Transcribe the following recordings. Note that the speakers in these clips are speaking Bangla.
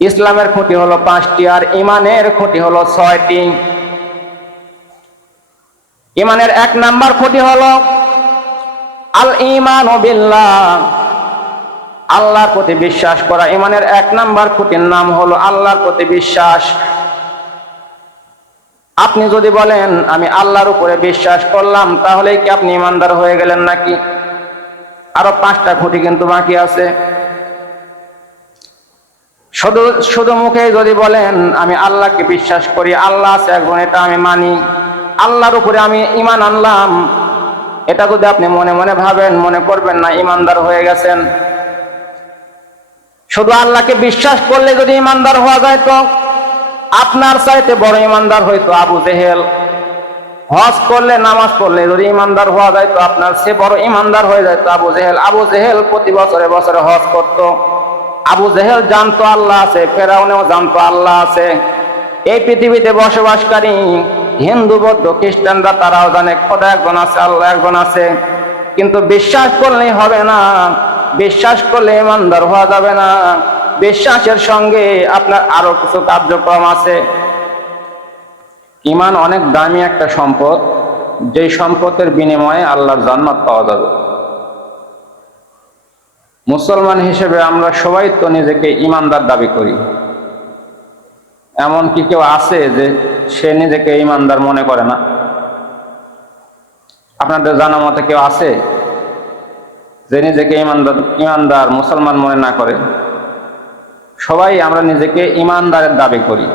ইসলামের খুঁটি হলো পাঁচটি আর ইমানের খুঁটি হলো ছয়টি। ইমানের এক নাম্বার খুঁটি হলো আল ইমান আল্লাহর প্রতি বিশ্বাস করা। ইমানের এক নাম্বার খুঁটির নাম হলো আল্লাহর প্রতি বিশ্বাস। আপনি যদি বলেন, আমি আল্লাহর উপরে বিশ্বাস করলাম তাহলে কি আপনি ইমানদার হয়ে গেলেন নাকি? আরও পাঁচটা খুঁটি কিন্তু বাকি আছে। শুধু শুধু মুখে যদি বলেন, আমি আল্লাহকে বিশ্বাস করি, আল্লাহ আছে একজন, এটা আমি মানি। আল্লাহর উপরে আমি ইমান আনলাম। এটা যদি আপনি মনে মনে ভাবেন, মনে করবেন না ইমানদার হয়ে গেছেন। শুধু আল্লাহকে বিশ্বাস করলে যদি ইমানদার হওয়া যায় তো, আপনার চাইতে বড় ইমানদার হয়তো আবু জেহেল। হজ করলে, নামাজ পড়লে যদি ইমানদার হওয়া যায় তো, আপনার সে বড় ইমানদার হয়ে যায় তো আবু জেহেল। আবু জেহেল প্রতি বছরে বছরে হজ করত। আবু জেহেল জানতো আল্লাহ আছে, ফেরাউনেও জানতো আল্লাহ আছে। এই পৃথিবীতে বসবাসকারী হিন্দু, বৌদ্ধ, খ্রিস্টানরা তারাও জানে, খোদা একজন আছে, আল্লাহ একজন আছে। কিন্তু বিশ্বাস করলেই হবে না, বিশ্বাস করলে ইমানদার হওয়া যাবে না। বিশ্বাসের সঙ্গে আপনার আরও কিছু কার্যক্রম আছে। ইমান অনেক দামি একটা সম্পদ, যেই সম্পদের বিনিময়ে আল্লাহর জান্নাত পাওয়া যাবে। মুসলমান হিসেবে আমরা সবাই তো নিজেকে ইমানদার দাবি করি। এমন কি কেউ আছে যে সে নিজেকে ইমানদার মনে করে না। আপনাদের জানা মতে কেউ আছে যে নিজেকে ইমানদার ইমানদার মুসলমান মনে না করে? সবাই আমরা নিজেকে ইমানদারের দাবি করি।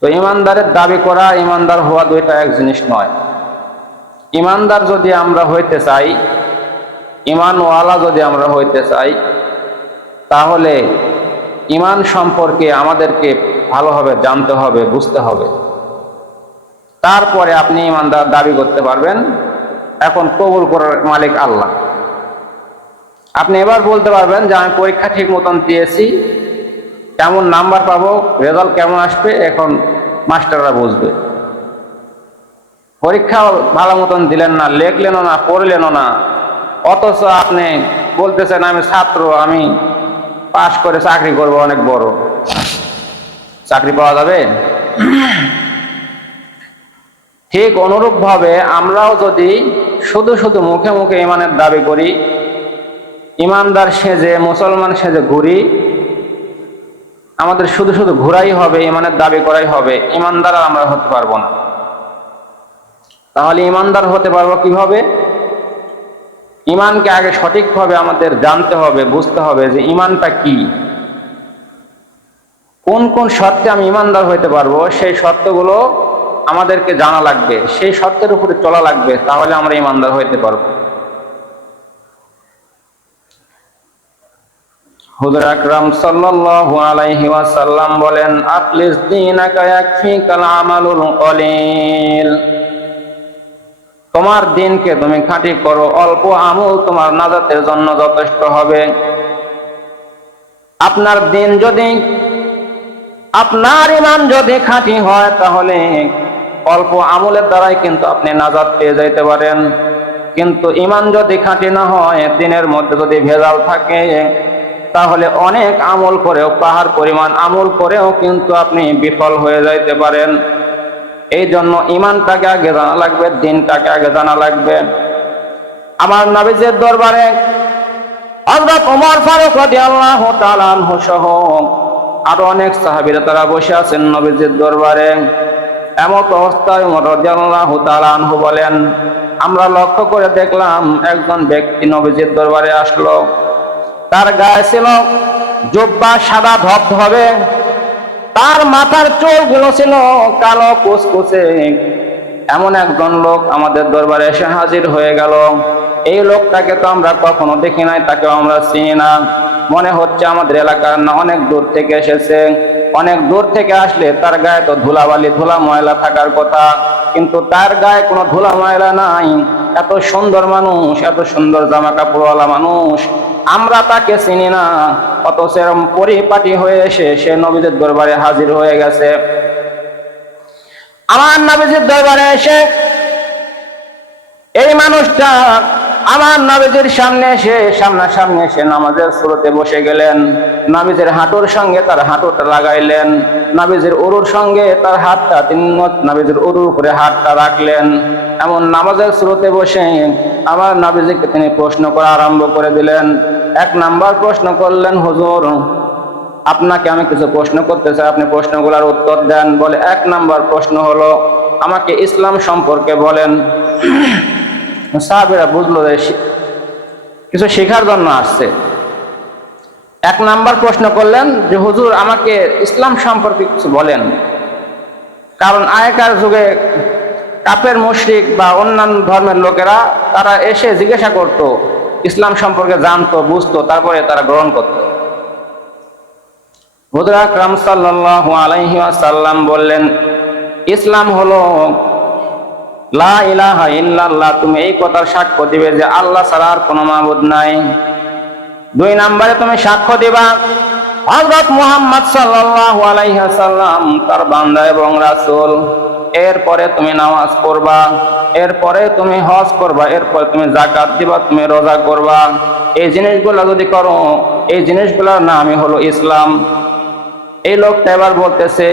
তো ইমানদারের দাবি করা, ইমানদার হওয়া দুইটা এক জিনিস নয়। ইমানদার যদি আমরা হইতে চাই ইমানওয়ালা যদি আমরা হইতে চাই, তাহলে ইমান সম্পর্কে আমাদেরকে ভালোভাবে জানতে হবে, বুঝতে হবে। তারপরে আপনি ইমানদার দাবি করতে পারবেন, এখন কবুল করার মালিক আল্লাহ। আপনি এবার বলতে পারবেন যে, আমি পরীক্ষা ঠিক মতন দিয়েছি, কেমন নাম্বার পাবো, রেজাল্ট কেমন আসবে, এখন মাস্টাররা বুঝবে। পরীক্ষা ভালো মতন দিলেন না, লেখলেনও না, পড়লেনও না অথচ আপনি বলতেছেন, আমি ছাত্র, আমি পাশ করে চাকরি করব, অনেক বড়। চাকরি পাওয়া যাবে? ঠিক অনুরূপভাবে আমরাও যদি শুধু শুধু মুখে মুখে ইমানের দাবি করি, ইমানদার সেজে, মুসলমান সেজে ঘুরি, আমাদের শুধু শুধু ঘুরাই হবে, ইমানের দাবি করাই হবে, ইমানদার আমরা হতে পারব না। তাহলে ইমানদার হতে পারব কীভাবে? ইমানকে আগে সঠিকভাবে আমাদের জানতে হবে, বুঝতে হবে যে ইমানটা কি। কোন কোন শর্তে আমি ইমানদার হইতে পারব, সেই শর্তগুলো আমাদেরকে জানা লাগবে। সেই শর্তের উপরে চলা লাগবে, তাহলে আমরা ইমানদার হইতে পারব। হুজুর আকরাম সাল্লাল্লাহু আলাইহি ওয়াসাল্লাম বলেন আখলিস দীনাকা ইয়াকফিকাল আমালুল কলিল। তোমার দিনকে তুমি খাঁটি করো, অল্প আমল তোমার নাজাতের জন্য যথেষ্ট হবে। আপনার দিন যদি, আপনার ইমান যদি খাঁটি হয়, তাহলে অল্প আমলের দ্বারাই কিন্তু আপনি নাজাত পেয়ে যাইতে পারেন। কিন্তু ইমান যদি খাঁটি না হয়, দিনের মধ্যে যদি ভেজাল থাকে, তাহলে অনেক আমল করেও, পাহাড় পরিমাণ আমল করেও কিন্তু আপনি বিফল হয়ে যাইতে পারেন। এই জন্য ইমানটাকে আগে জানা লাগবে, দিনটাকে আগে জানা লাগবে। আমার নবীজের দরবারে হযরত ওমর সহ আরও অনেক সাহাবীরা তারা বসে আছেন নবীজির দরবারে। এমত অবস্থায় ওমর রাদিয়াল্লাহু তাআলা আনহু বলেন, আমরা লক্ষ্য করে দেখলাম একজন ব্যক্তি নবীজির দরবারে আসলো। তার গায়ে ছিল জব্বা সাদা ধবধবে। তার মাথার চুলগুলো ছিল কালো কুচকুচে এমন একজন লোক আমাদের দরবারে এসে হাজির হয়ে গেল। এই লোকটাকে তো আমরা কখনো দেখি নাই তাকে আমরা চিনি না। মনে হচ্ছে আমাদের এলাকার না, অনেক দূর থেকে এসেছে। অনেক দূর থেকে আসলে তার গায়ে তো ধুলাবালি, ধুলা ময়লা থাকার কথা। কিন্তু তার গায়ে কোনো ধুলা ময়লা নাই। এত সুন্দর মানুষ, এত সুন্দর জামা কাপড়ওয়ালা মানুষ। আমরা তাকে চিনি না। অত সেরম পরিপাটি হয়ে এসে সে নবীদের দরবারে হাজির হয়ে গেছে। আমার নবীজির দরবারে এসে এই মানুষটা আমার নাবিজের সামনে এসে সামনাসামনি এসে নামাজের স্রোতে বসে গেলেন। নাবিজের হাঁটুর সঙ্গে তার হাঁটুটা লাগাইলেন। নাবিজের উরুর সঙ্গে তার হাতটা তিনি নাবিজের উরুর উপরে হাতটা রাখলেন। এমন নামাজের স্রোতে বসে আমার নাবিজিকে তিনি প্রশ্ন করা আরম্ভ করে দিলেন। এক নাম্বার প্রশ্ন করলেন, হুজুর, আপনাকে আমি কিছু প্রশ্ন করতে চাই। আপনি প্রশ্নগুলোর উত্তর দেন। বলে এক নাম্বার প্রশ্ন হলো, আমাকে ইসলাম সম্পর্কে বলেন। সাহাবিরা বুঝলো যে কিছু শেখার জন্য আসছে। এক নাম্বার প্রশ্ন করলেন যে, হুজুর, আমাকে ইসলাম সম্পর্কে কিছু বলেন। কারণ আগেকার যুগে কাপের মুশরিক বা অন্যান্য ধর্মের লোকেরা, তারা এসে জিজ্ঞাসা করত, ইসলাম সম্পর্কে জানতো, বুঝতো, তারপরে তারা গ্রহণ করত। হুজুর আকরাম সাল্লাল্লাহু আলাইহি ওয়াসাল্লাম বললেন, ইসলাম হলো লা ইলাহা ইল্লাল্লাহ, তুমি এই কথার সাক্ষ্য দিবে যে আল্লাহ ছাড়া আর কোনো মাবুদ নাই। দুই নম্বরে তুমি সাক্ষ্য দিবা, হযরত মুহাম্মদ সাল্লাল্লাহু আলাইহি ওয়াসাল্লাম, তার বান্দা এবং রাসূল। এরপরে তুমি নামাজ পড়বা, এরপরে তুমি হজ করবা, এরপরে তুমি জাকাত দিবা, তুমি রোজা করবা। এই জিনিসগুলো যদি করো, এই জিনিসগুলোর নামই হলো ইসলাম। এই লোকটা এবার বলতেছে,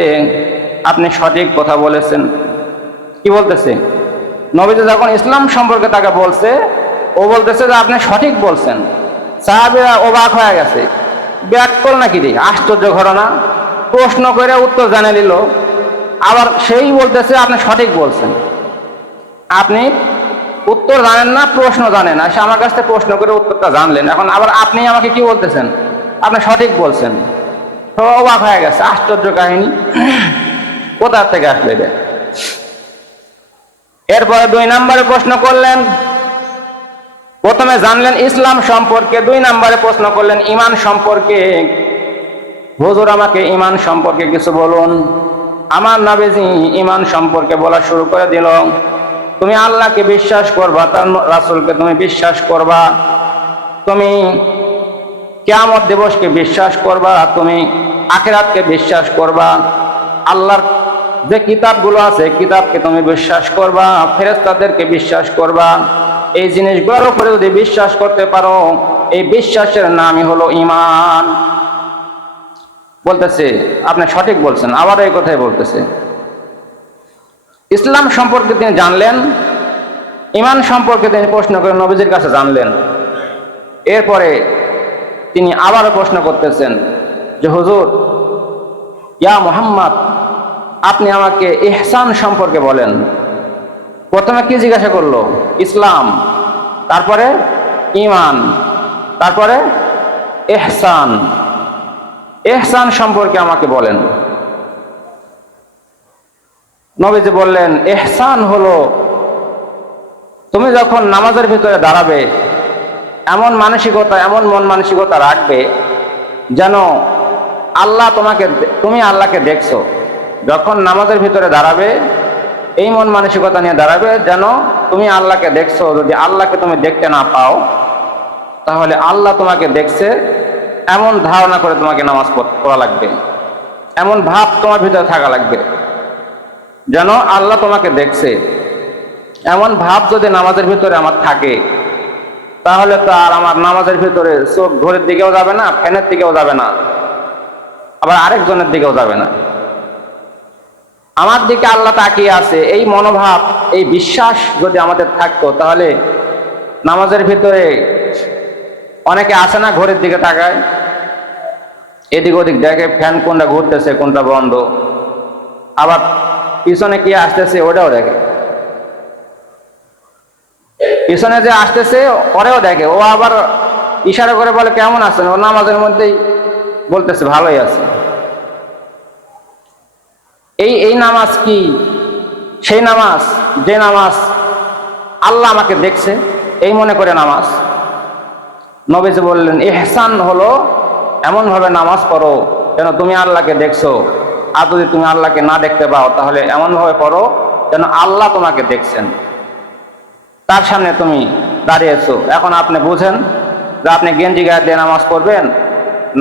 আপনি সঠিক কথা বলেছেন। কি বলতেছে? নবীজি যখন ইসলাম সম্পর্কে তাকে বলছে, ও বলতেছে যে আপনি সঠিক বলছেন। সাহাবিরা অবাক হয়ে গেছে। ব্যাকল নাকি রে? আশ্চর্য ঘটনা। প্রশ্ন করে উত্তর জানে নিল, আবার সেই বলতেছে আপনি সঠিক বলছেন। আপনি উত্তর জানেন না, প্রশ্ন জানেন না। সে আমার কাছ থেকে প্রশ্ন করে উত্তরটা জানলেন। এখন আবার আপনি আমাকে কি বলতেছেন? আপনি সঠিক বলছেন। অবাক হয়ে গেছে। আশ্চর্য কাহিনী। কোথা থেকে আসলে এটা? এরপরে দুই নম্বরে প্রশ্ন করলেন, প্রথমে জানলেন ইসলাম সম্পর্কে, দুই নম্বরে প্রশ্ন করলেন ইমান সম্পর্কে। হুজুর আমাকে ইমান সম্পর্কে কিছু বলুন। আমার নাবেজি ইমান সম্পর্কে বলা শুরু করে দিল, তুমি আল্লাহকে বিশ্বাস করবা, তার রাসুলকে তুমি বিশ্বাস করবা। তুমি কেয়ামত দিবসকে বিশ্বাস করবা, তুমি আখেরাতকে বিশ্বাস করবা। আল্লাহর যে কিতাবগুলো আছে কিতাবকে তুমি বিশ্বাস করবা ফেরেস্তাদেরকে বিশ্বাস করবা। এই জিনিসগুলোর উপরে যদি বিশ্বাস করতে পারো, এই বিশ্বাসের নামই হলো ইমান বলতেছে, আপনি সঠিক বলছেন, আবার এই কথাই বলতেছে। ইসলাম সম্পর্কে তিনি জানলেন ইমান সম্পর্কে তিনি প্রশ্ন করে নবীজির কাছে জানলেন। এরপরে তিনি আবারও প্রশ্ন করতেছেন যে, হুজুর, ইয়া মোহাম্মদ আপনি আমাকে ইহসান সম্পর্কে বলেন। প্রথমে কি জিজ্ঞাসা করল? ইসলাম, তারপরে ইমান, তারপরে এহসান এহসান সম্পর্কে আমাকে বলেন। নবীজি বললেন এহসান হলো, তুমি যখন নামাজের ভিতরে দাঁড়াবে, এমন মানসিকতা, এমন মন মানসিকতা রাখবে, যেন আল্লাহ তোমাকে, তুমি আল্লাহকে দেখছ। যখন নামাজের ভিতরে দাঁড়াবে, এই মন মানসিকতা নিয়ে দাঁড়াবে যেন তুমি আল্লাহকে দেখছ, যদি আল্লাহকে তুমি দেখতে না পাও, তাহলে আল্লাহ তোমাকে দেখছে, এমন ধারণা করে তোমাকে নামাজ পড়া লাগবে। এমন ভাব তোমার ভিতরে থাকা লাগবে। যেন আল্লাহ তোমাকে দেখছে। এমন ভাব যদি নামাজের ভিতরে আমার থাকে, তাহলে তো আর আমার নামাজের ভিতরে চোখ ঘড়ির দিকেও যাবে না, ফ্যানের দিকেও যাবে না, আবার আরেকজনের দিকেও যাবে না। আমার দিকে আল্লাহ তাকিয়ে আছে, এই মনোভাব, এই বিশ্বাস যদি আমাদের থাকতো, তাহলে নামাজের ভিতরে অনেকে আসে না ঘড়ির দিকে তাকায়? এদিক ওদিক দেখে ফ্যান কোনটা ঘুরতেছে, কোনটা বন্ধ। আবার পিছনে কি আসতেছে, ওটাও দেখে। পিছনে যে আসতেছে, ওরেও দেখে। ও আবার ইশারা করে বলে, কেমন আছেন? ও নামাজের মধ্যেই বলতেছে, ভালোই আছে। এই এই নামাজ কি? সেই নামাজ, যে নামাজ আল্লাহ আমাকে দেখছে, এই মনে করে নামাজ। নবীজি বললেন এহসান হলো এমনভাবে নামাজ পড়ো যেন তুমি আল্লাহকে দেখছ। আর যদি তুমি আল্লাহকে না দেখতে পাও, তাহলে এমনভাবে পড়ো যেন আল্লাহ তোমাকে দেখছেন। তার সামনে তুমি দাঁড়িয়েছো। এখন আপনি বুঝেন যে আপনি গেঞ্জি গায়ে দিয়ে নামাজ পড়বেন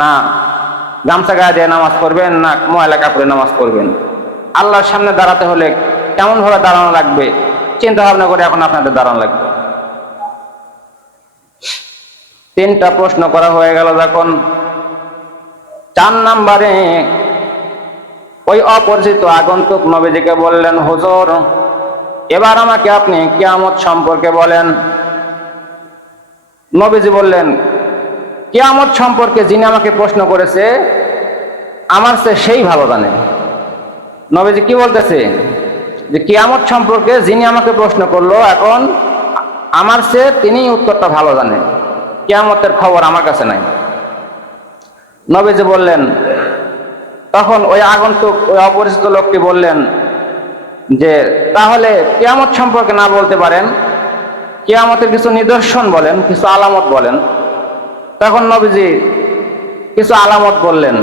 না, গামছা গায়ে দিয়ে নামাজ পড়বেন না, ময়লা কাপড়ে নামাজ পড়বেন। আল্লাহর সামনে দাঁড়াতে হলে কেমন ভাবে দাঁড়ানো লাগবে? চিন্তা ভাবনা করে এখন আপনাদের দাঁড়ানো লাগবে। তিনটা প্রশ্ন করা হয়ে গেল যখন। চার নাম্বারে, ওই অপরিচিত আগন্তুক নবীজিকে বললেন, হুজুর, এবার আমাকে আপনি কিয়ামত সম্পর্কে বলেন। নবীজি বললেন, কিয়ামত সম্পর্কে যিনি আমাকে প্রশ্ন করেছে, আমার সে সেই ভালো জানে। নবীজি কি বলতেছে? যে কিয়ামত সম্পর্কে যিনি আমাকে প্রশ্ন করল, এখন আমার সে তিনি উত্তরটা ভালো জানেন। কিয়ামতের খবর আমার কাছে নাই। নবীজি বললেন, তখন ওই আগন্তুক, ওই অপরিচিত লোকটি বললেন যে, তাহলে কিয়ামত সম্পর্কে না বলতে পারেন, কিয়ামতের কিছু নিদর্শন বলেন, কিছু আলামত বলেন। তখন নবীজি কিছু আলামত বললেন,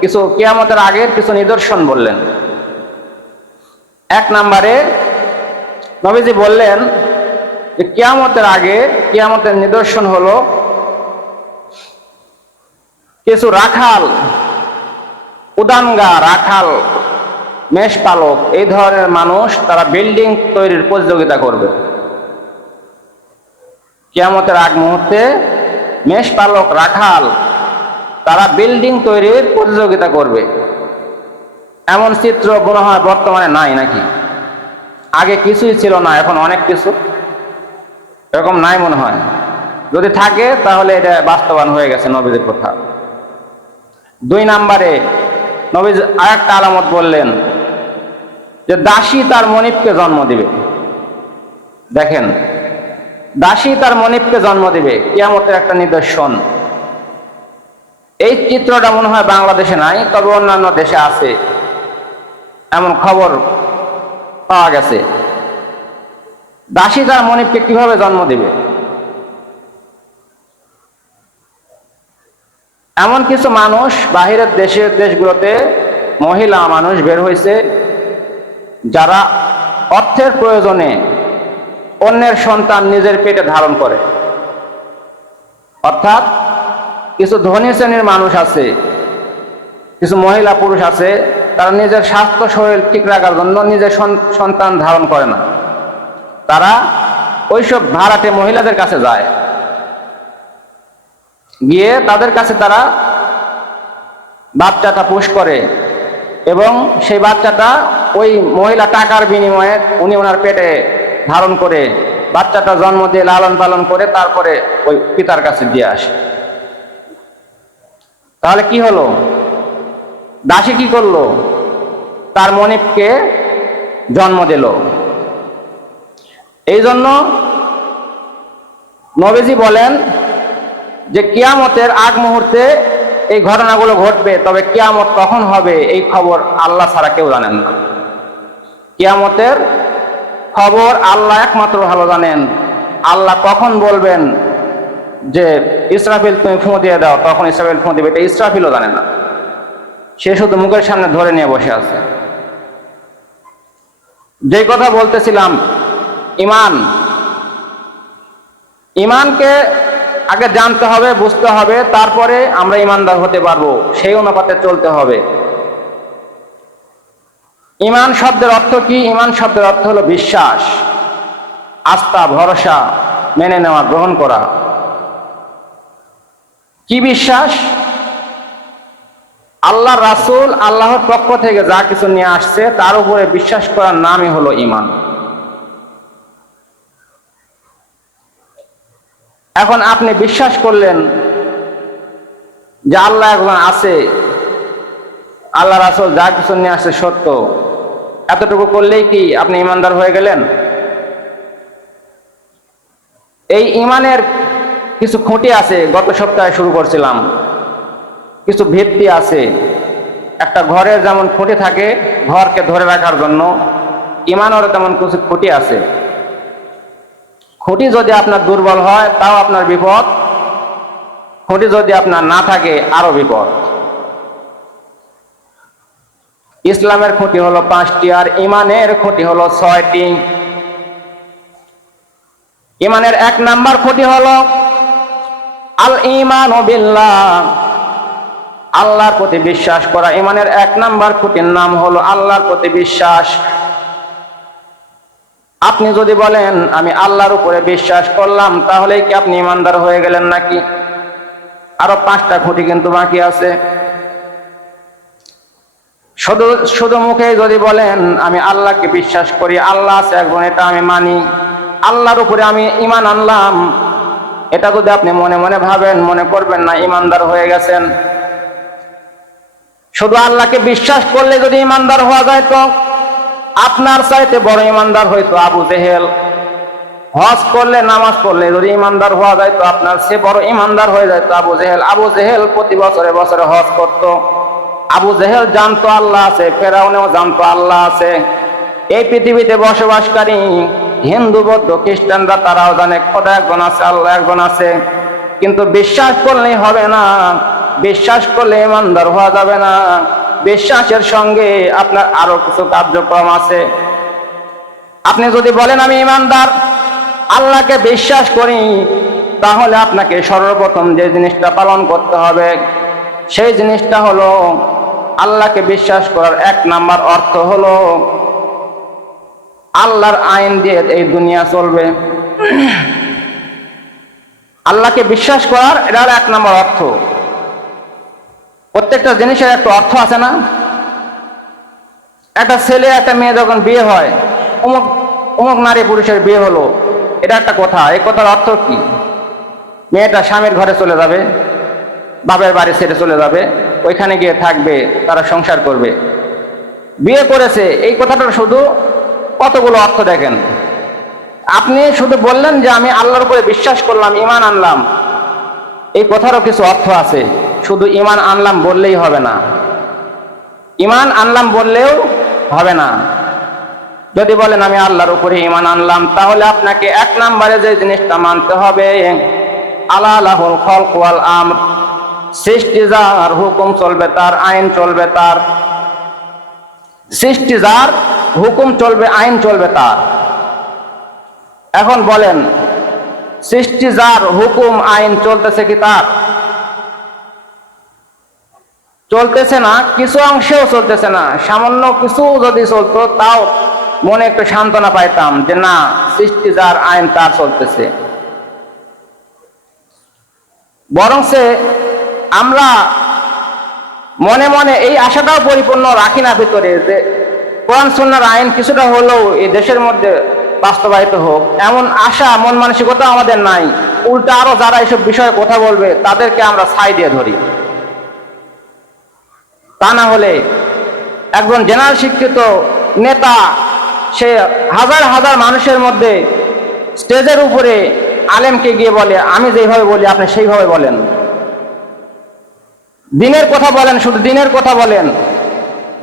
কিছু কিয়ামতের আগের কিছু নিদর্শন বললেন। এক নম্বরে নবীজি বললেন যে কিয়ামতের আগে কিয়ামতের নিদর্শন হলো কিছু রাখাল উদানগা রাখাল মেষপালক এই ধরনের মানুষ তারা বিল্ডিং তৈরির প্রতিযোগিতা করবে। কিয়ামতের আগ মুহূর্তে মেষপালক রাখাল, তারা বিল্ডিং তৈরির প্রতিযোগিতা করবে। এমন চিত্র মনে হয় বর্তমানে নাই নাকি? আগে কিছুই ছিল না, এখন অনেক কিছু। এরকম নাই মনে হয়। যদি থাকে, তাহলে এটা বাস্তবায়ন হয়ে গেছে নবীদের কথা। দুই নাম্বারে নবী আরেকটা আলামত বললেন যে, দাসী তার মনিপকে জন্ম দিবে। দেখেন, দাসী তার মনিপকে জন্ম দিবে, কিয়ামতের একটা নিদর্শন। এই চিত্রটা মনে হয় বাংলাদেশে নাই, তবে অন্যান্য দেশে আছে। এমন খবর পাওয়া গেছে। দাসী তার মনিপকে কীভাবে জন্ম দিবে? এমন কিছু মানুষ বাহিরের দেশের দেশগুলোতে মহিলা মানুষ বের হয়েছে, যারা অর্থের প্রয়োজনে অন্যের সন্তান নিজের পেটে ধারণ করে। অর্থাৎ কিছু ধনী শ্রেণির মানুষ আছে, কিছু মহিলা পুরুষ আছে তারা নিজের স্বাস্থ্য শরীর ঠিক রাখার জন্য নিজের সন- সন্তান ধারণ করে না। তারা ওইসব ভাড়াটে মহিলাদের কাছে যায়। গিয়ে তাদের কাছে তারা বাচ্চাটা পুশ করে এবং সেই বাচ্চাটা ওই মহিলা টাকার বিনিময়ে উনি ওনার পেটে ধারণ করে বাচ্চাটা জন্ম দিয়ে লালন পালন করে তারপরে ওই পিতার কাছে দিয়ে আসে। তাহলে কি হলো? দাসী কি করল? তার মনিপকে জন্ম দিল। এই জন্য নবীজি বলেন যে কিয়ামতের আগ মুহূর্তে এই ঘটনাগুলো ঘটবে, তবে কিয়ামত কখন হবে এই খবর আল্লাহ ছাড়া কেউ জানেন না। কিয়ামতের খবর আল্লাহ একমাত্র ভালো জানেন। আল্লাহ কখন বলবেন যে, ইসরাফিল তুমি ফুঁ দিয়ে দাও তখন ইসরাফিল ফুঁ দিবে। এটা ইসরাফিলও জানে না। সে শুধু মুখের সামনে ধরে নিয়ে বসে আছে। যে কথা বলতেছিলাম, ইমান। ইমানকে আগে জানতে হবে, বুঝতে হবে, তারপরে আমরা ইমানদার হতে পারব, সেই অনুপাতে চলতে হবে। ইমান শব্দের অর্থ কি? ইমান শব্দের অর্থ হলো বিশ্বাস, আস্থা, ভরসা, মেনে নেওয়া, গ্রহণ করা। কি বিশ্বাস? আল্লাহ রাসূল আল্লাহর পক্ষ থেকে যা কিছু নিয়ে আসছে, তার উপরে বিশ্বাস করার নামই হলো ইমান এখন আপনি বিশ্বাস করলেন যে আল্লাহ একজন আছে, আল্লাহ রাসুল যা কিছু নিয়ে আসছে সত্য, এতটুকু করলেই কি আপনি ইমানদার হয়ে গেলেন? এই ইমানের কিছু খুঁটি আছে, গত সপ্তাহে শুরু করছিলাম। কিছু ভিত্তি আছে। একটা ঘরের যেমন খুঁটি থাকে, ঘরকে ধরে রাখার জন্য ইমানেরও তেমন কিছু খুঁটি আছে। খুঁটি যদি আপনার দুর্বল হয়, তাও আপনার বিপদ। খুঁটি যদি আপনার না থাকে, আরও বিপদ। ইসলামের খুঁটি হলো পাঁচটি, আর ইমানের খুঁটি হলো ছয়টি। ইমানের এক নাম্বার খুঁটি হলো আল ইমান বিল্লাহ। আল্লাহর প্রতি বিশ্বাস করা। ইমানের এক নাম্বার খুঁটির নাম হলো আল্লাহর প্রতি বিশ্বাস। আপনি যদি বলেন, আমি আল্লাহর উপরে বিশ্বাস করলাম তাহলে কি আপনি ইমানদার হয়ে গেলেন নাকি? আরও পাঁচটা খুঁটি কিন্তু বাকি আছে। শুধু শুধু মুখে যদি বলেন, আমি আল্লাহকে বিশ্বাস করি, আল্লাহ আছে একজন, এটা আমি মানি। আল্লাহর উপরে আমি ইমান আনলাম। এটা যদি আপনি মনে মনে ভাবেন, মনে করবেন না, ইমানদার হয়ে গেছেন। শুধু আল্লাহকে বিশ্বাস করলে যদি ইমানদার হওয়া যায় তো? আপনার চাইতে বড় ইমানদার হইতো আবু জেহেল। হজ করলে, নামাজ পড়লে যদি ইমানদার হওয়া যায় তো আপনার সে বড় ইমানদার হয়ে যায় তো আবু জেহেল। আবু জেহেল প্রতি বছরে বছরে হজ করত। আবু জেহেল জানতো আল্লাহ আছে, ফেরাউনেও জানতো আল্লাহ আছে। এই পৃথিবীতে বসবাসকারী হিন্দু, বৌদ্ধ, খ্রিস্টানরা তারাও জানে, খোদা একজন আছে, আল্লাহ একজন আছে। কিন্তু বিশ্বাস করলেই হবে না। বিশ্বাস করলে ইমানদার হওয়া যাবে না। বিশ্বাসের সঙ্গে আপনার আরও কিছু কার্যক্রম আছে। আপনি যদি বলেন, আমি ইমানদার, আল্লাহকে বিশ্বাস করি, তাহলে আপনাকে সর্বপ্রথম যে জিনিসটা পালন করতে হবে, সেই জিনিসটা হলো আল্লাহকে বিশ্বাস করার এক নাম্বার অর্থ হলো আল্লাহর আইন দিয়ে এই দুনিয়া চলবে। আল্লাহকে বিশ্বাস করার এটা হলো এক নম্বর অর্থ। প্রত্যেকটা জিনিসের একটা অর্থ আছে না? একটা ছেলে, একটা মেয়ে যখন বিয়ে হয়, অমুক অমুক নারী পুরুষের বিয়ে হলো, এটা একটা কথা। এই কথার অর্থ কি? মেয়েটা স্বামীর ঘরে চলে যাবে, বাপের বাড়ি ছেড়ে চলে যাবে, ওইখানে গিয়ে থাকবে, তারা সংসার করবে। বিয়ে করেছে, এই কথাটার শুধু কতগুলো অর্থ দেখেন? আপনি শুধু বললেন যে আমি আল্লাহর উপরে বিশ্বাস করলাম ইমান আনলাম। এই কথারও কিছু অর্থ আছে। শুধু ইমান আনলাম বললেই হবে না। ইমান আনলাম বললেও হবে না। যদি বলেন, আমি আল্লাহর উপরে ইমান আনলাম তাহলে আপনাকে এক নম্বরে যে জিনিসটা মানতে হবে আল্লাহ ওয়াল আমর। সৃষ্টি যার হুকুম চলবে, তার আইন চলবে, তার সৃষ্টি যার হুকুম চলবে, আইন চলবে তার। এখন বলেন, সৃষ্টি যার হুকুম, আইন চলতেছে কি তার? চলতেছে না, কিছু অংশেও চলতেছে না। সামান্য কিছু যদি চলতো, তাও মনে একটু সান্ত্বনা পাইতাম যে না, সৃষ্টি যার আইন তার চলতেছে। বরং সে আমরা মনে মনে এই আশাটাও পরিপূর্ণ রাখি না ভিতরে যে কোরআন সুন্নার আইন কিছুটা হলেও এই দেশের মধ্যে বাস্তবায়িত হোক। এমন আশা মন মানসিকতা আমাদের নাই। উল্টা আরও যারা এইসব বিষয়ে কথা বলবে, তাদেরকে আমরা ছাই দিয়ে ধরি। তা না হলে একজন জেনারেল শিক্ষিত নেতা, সে হাজার হাজার মানুষের মধ্যে স্টেজের উপরে আলেমকে গিয়ে বলে, আমি যেভাবে বলি, আপনি সেইভাবে বলেন। দিনের কথা বলেন, শুধু দিনের কথা বলেন।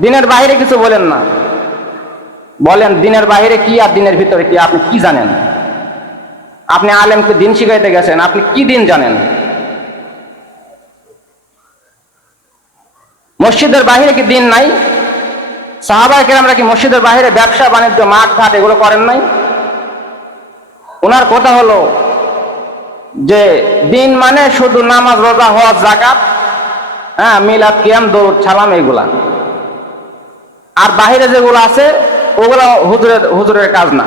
দিনের বাইরে কিছু বলেন না। বলেন, দিনের বাইরে কি আর দিনের ভিতরে কি? আপনি কি জানেন? আপনি আলেমকে দিন শিখাইতে গেছেন, আপনি কি দিন জানেন? মসজিদের বাহিরে কি দিন নাই? সাহাবাই কেরামরা কি মসজিদের বাহিরে ব্যবসা, বাণিজ্য মাঠ ঘাট এগুলো করেন নাই? ওনার কথা হলো যে, দিন মানে শুধু নামাজ, রোজা হওয়া জাকাত হ্যাঁ মিলাদ, কিয়াম দৌড় ছালাম এগুলা আর বাহিরে যেগুলো আছে, ওগুলো হুজুরের হুজুরের কাজ না।